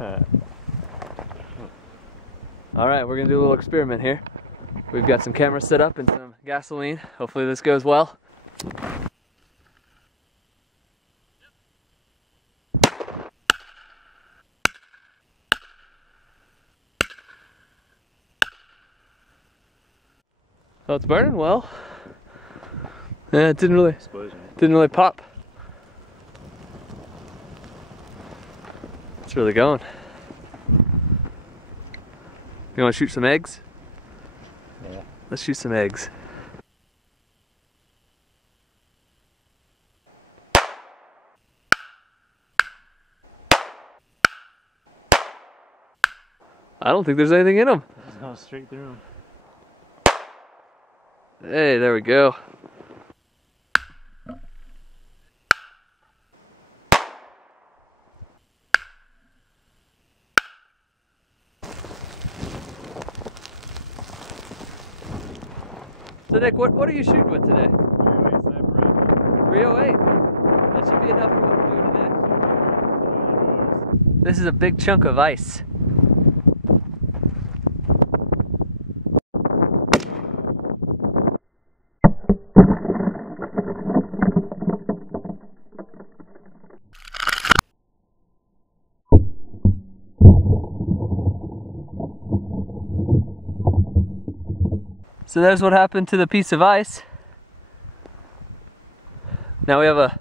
Alright, we're gonna do a little experiment here. We've got some cameras set up and some gasoline. Hopefully this goes well. So it's burning well. Yeah, it didn't really pop. It's really going. You want to shoot some eggs? Yeah. Let's shoot some eggs. I don't think there's anything in them. It's going straight through them. Hey, there we go. So Nick, what are you shooting with today? 308 sniper rifle. 308. That should be enough for what we're doing today. This is a big chunk of ice. So there's what happened to the piece of ice. Now we have a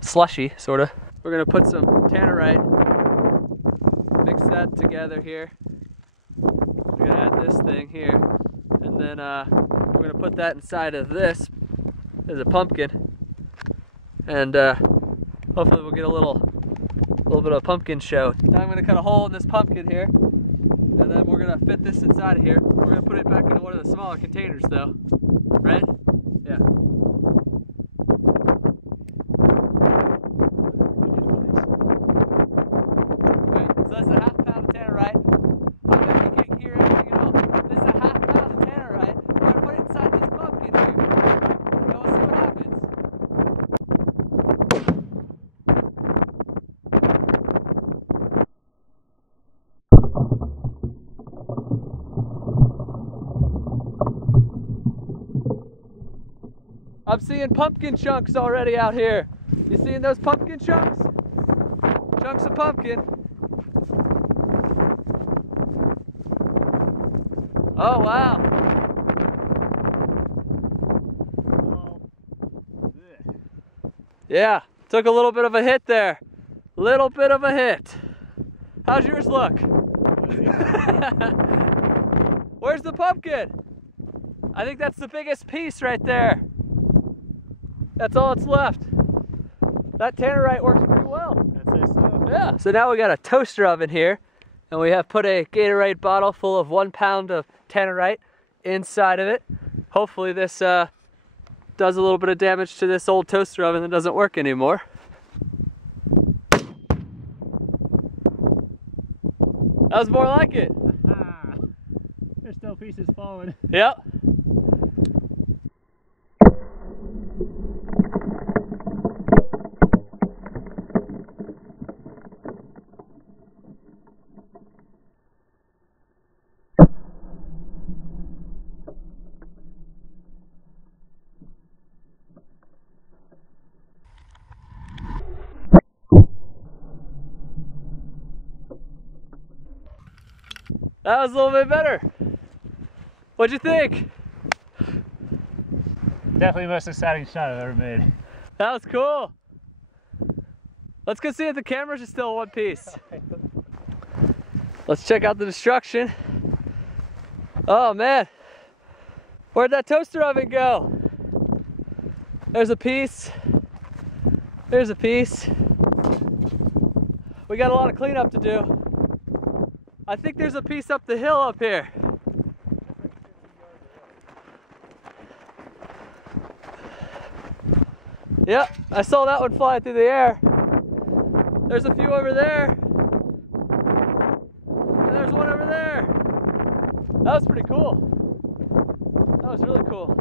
slushy, sorta. We're gonna put some Tannerite, mix that together here. We're gonna add this thing here, and then we're gonna put that inside of this as a pumpkin, and hopefully we'll get a little bit of a pumpkin show. Now I'm gonna cut a hole in this pumpkin here, and then we're gonna fit this inside of here. We're gonna put it back into one of the smaller containers though. Right? Yeah. Wait, so that's a half pound of Tannerite. I bet you can't hear anything at all. This is a half pound of Tannerite. We're gonna put it inside this pumpkin here. Now we'll see what happens. I'm seeing pumpkin chunks already out here. You seeing those pumpkin chunks? Chunks of pumpkin. Oh, wow. Yeah, took a little bit of a hit there. Little bit of a hit. How's yours look? Where's the pumpkin? I think that's the biggest piece right there. That's all that's left. That Tannerite works pretty well. I'd say so. Yeah. So now we got a toaster oven here, and we have put a Gatorade bottle full of 1 pound of Tannerite inside of it. Hopefully this does a little bit of damage to this old toaster oven that doesn't work anymore. That was more like it. There's still pieces falling. Yep. That was a little bit better. What'd you think? Definitely the most exciting shot I've ever made. That was cool. Let's go see if the cameras are still in one piece. Let's check out the destruction. Oh man, where'd that toaster oven go? There's a piece. There's a piece. We got a lot of cleanup to do. I think there's a piece up the hill up here. Yep, I saw that one fly through the air. There's a few over there. And there's one over there. That was pretty cool. That was really cool.